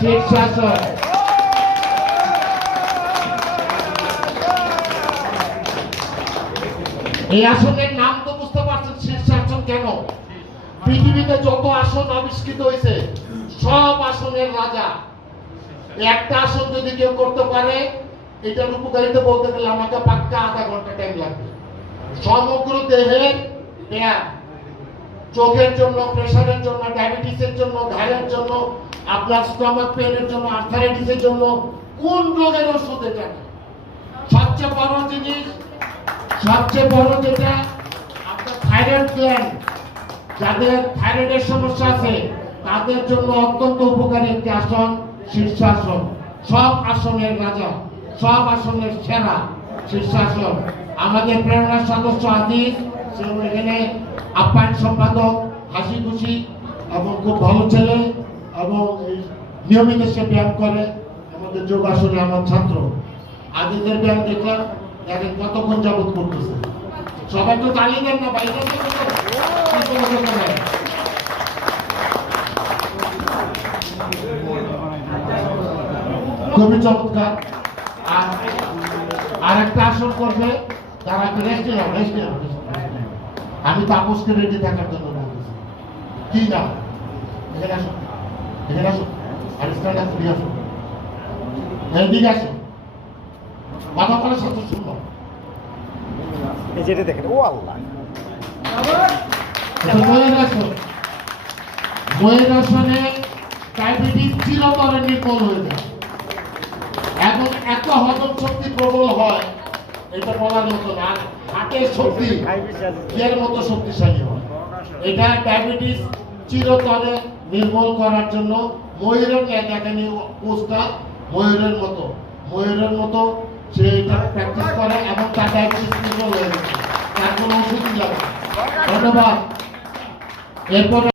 শীর্ষাসন। এই আসনের নাম তো বুঝতে পারছেন, শীর্ষাসন কেন? পৃথিবীতে যত আসন আবিষ্কৃত হয়েছে সব আসনের রাজা। একটা আসন যদি কেউ করতে পারে, এটার উপকারিতা বলতে গেলে আমাকে পাক্কা আধা ঘন্টা টাইম লাগবে। সমগ্র দেহের ব্যায়াম, চোখের জন্য, প্রেসারের জন্য, ডায়াবেটিসের জন্য, ঘাড়ের জন্য, আপনার স্টমাক পেনের জন্য, আর্থারাইটিসের জন্য, কোন রোগের ওষুধ এটা। সবচেয়ে বড় জিনিস, সবচেয়ে বড় যেটা আপনার থাইরয়েড গ্ল্যান্ড, যাদের থাইরয়েডের সমস্যা আছে তাদের জন্য অত্যন্ত উপকারী একটি আসন শীর্ষাসন। সব আসনের রাজা, সব আসনের সেরা শীর্ষাসন। আমাদের প্রেরণার সদস্য আজিজ, সে এখানে আপ্যায়ন সম্পাদক, হাসি খুশি এবং খুব ভালো ছেলে এবং নিয়মিত সে ব্যায়াম করে। আমাদের যোগাসনে আমার ছাত্র আজিজের ব্যায়াম দেখলাম, দেখেন কতক্ষণ যাবত করতেছে। সবাই তো তালিয়ে দেন না বাইরে, খুবই চমৎকার। আর একটা আসন করবে তারা রেস্ট নিলাম। আমি তাপসকে রেডি থাকার জন্য বলতেছি, কি না এখানে আসো, এখানে আসো, আর স্ট্যান্ড আপ ফ্রি আসো, এদিকে আসো, কথা বলে সাথে শুনবো। এই যেটা দেখেন, ও আল্লাহ, ময়ের আসনে ডায়াবেটিস চিরতরে নির্মূল হয়ে যায় এবং এত হজম শক্তি প্রবল হয়, এটা বলার মতো না। হার্টের শক্তি এর মতো শক্তিশালী হয়। এটা ডায়াবেটিস চিরতরে নির্মূল করার জন্য ময়ূরের দেখেনি পোস্টার, ময়ূরের মতো সে এটা প্র্যাকটিস করে এবং তার ডায়াবেটিস নির্মূল হয়ে গেছে, তার কোনো ওষুধই লাগে। ধন্যবাদ। এরপরে